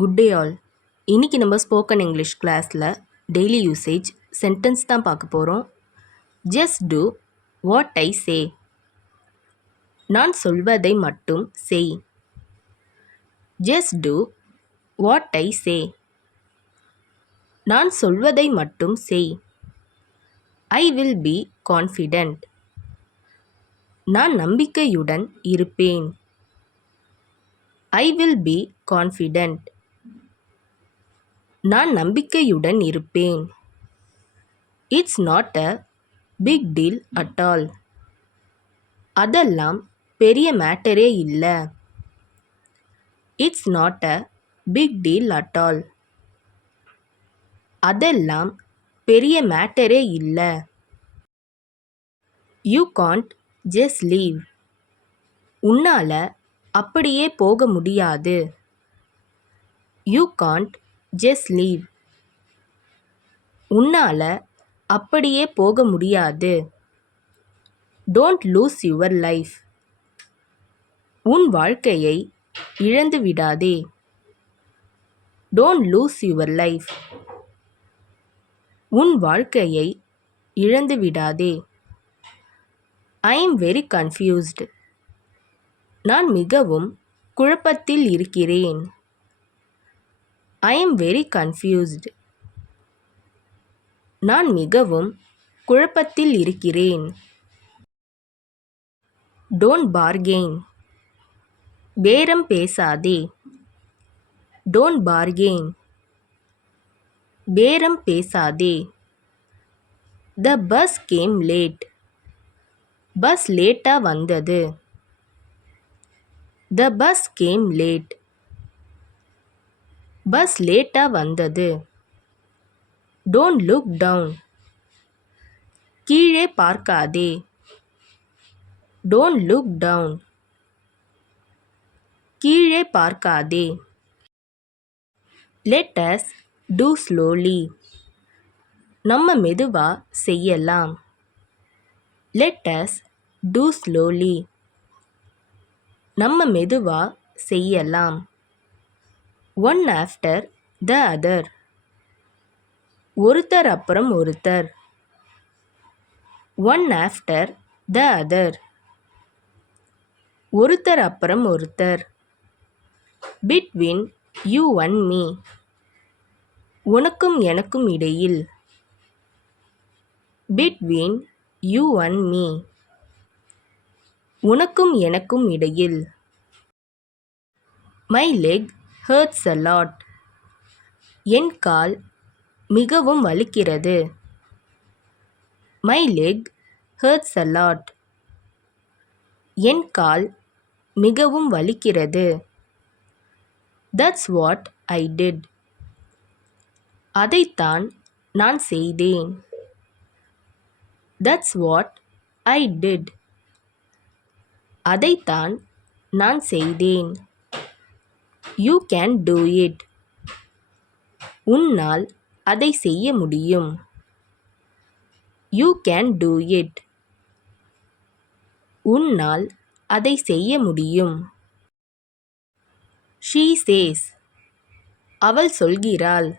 Good day all. இன்றைக்கி நம்ம spoken English கிளாஸில் டெய்லி யூசேஜ் சென்டென்ஸ் தான் பார்க்க போகிறோம். Just do what I say. நான் சொல்வதை மட்டும் செய். Just do what I say. நான் சொல்வதை மட்டும் செய். I will be confident. நான் நம்பிக்கையுடன் இருப்பேன். I will be confident. நான் நம்பிக்கையுடன் இருப்பேன். It's not a big deal at all. அதெல்லாம் பெரிய மேட்டரே இல்லை. It's not a big deal at all. அதெல்லாம் பெரிய மேட்டரே இல்லை. You can't just leave. உன்னால் அப்படியே போக முடியாது. You can't just leave. உன்னால் அப்படியே போக முடியாது. Don't lose your life. உன் வாழ்க்கையை இழந்து விடாதே. Don't lose your life. உன் வாழ்க்கையை இழந்து விடாதே. I am very confused. நான் மிகவும் குழப்பத்தில் இருக்கிறேன். I am very confused. நான் மிகவும் குழப்பத்தில் இருக்கிறேன். Don't bargain. பேரம் பேசாதே. Don't bargain. பேரம் பேசாதே. The bus came late. Bus லேட்டாக வந்தது. The bus came late. Bus லேட்டாக வந்தது. Don't look down. கீழே பார்க்காதே. Don't look down. கீழே பார்க்காதே. Let us do slowly. நம்ம மெதுவா செய்யலாம். Let us do slowly. நம்ம மெதுவா செய்யலாம். One after the other. ஒருத்தர் அப்புறம் ஒருத்தர். One after the other. ஒருத்தர் அப்புறம் ஒருத்தர். Between you and me. உனக்கும் எனக்கும் இடையில். Between you and me. உனக்கும் எனக்கும் இடையில். My leg hurts a lot. என் கால் மிகவும் வலிக்கிறது. My leg hurts a lot. என் கால் மிகவும் வலிக்கிறது. That's what I did. அதைத்தான் நான் செய்தேன். That's what I did. அதைத்தான் நான் செய்தேன். You can do it. உன்னால் அதை செய்ய முடியும். You can do it. உன்னால் அதை செய்ய முடியும். She says. அவள் சொல்கிறாள்.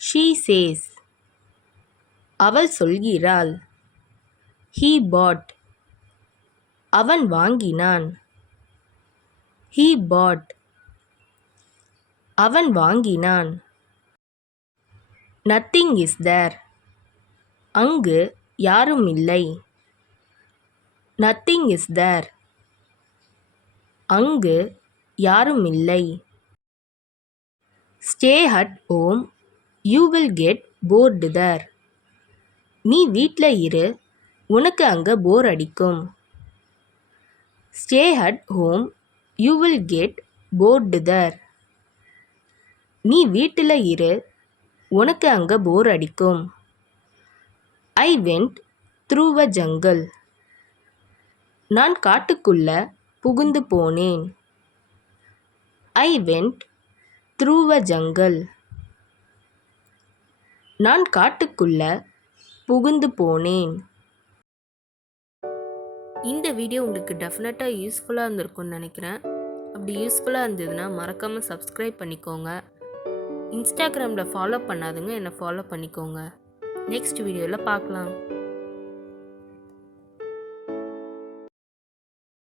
She says. அவள் சொல்கிறாள். He bought. அவன் வாங்கினான். He bought. அவன் வாங்கினான். Nothing is there. அங்கு யாரும் இல்லை. Nothing is there. அங்கு யாரும் இல்லை. Stay at home. You will get bored there. நீ வீட்டில் இரு. உனக்கு அங்கே போர் அடிக்கும். Stay at home. You will get bored there. நீ வீட்டில் இரு. உனக்கு அங்கே போர் அடிக்கும். I went through a jungle. நான் காட்டுக்குள்ள புகுந்து போனேன். I went through a jungle. நான் காட்டுக்குள்ள புகுந்து போனேன். இந்த வீடியோ உங்களுக்கு டெஃபினட்டாக யூஸ்ஃபுல்லாக இருந்திருக்கும்னு நினைக்கிறேன். அப்படி யூஸ்ஃபுல்லாக இருந்ததுன்னா மறக்காமல் சப்ஸ்கிரைப் பண்ணிக்கோங்க. இன்ஸ்டாகிராமில் ஃபாலோ பண்ணாதவங்க என்னை ஃபாலோ பண்ணிக்கோங்க. நெக்ஸ்ட் வீடியோவில் பார்க்கலாம்.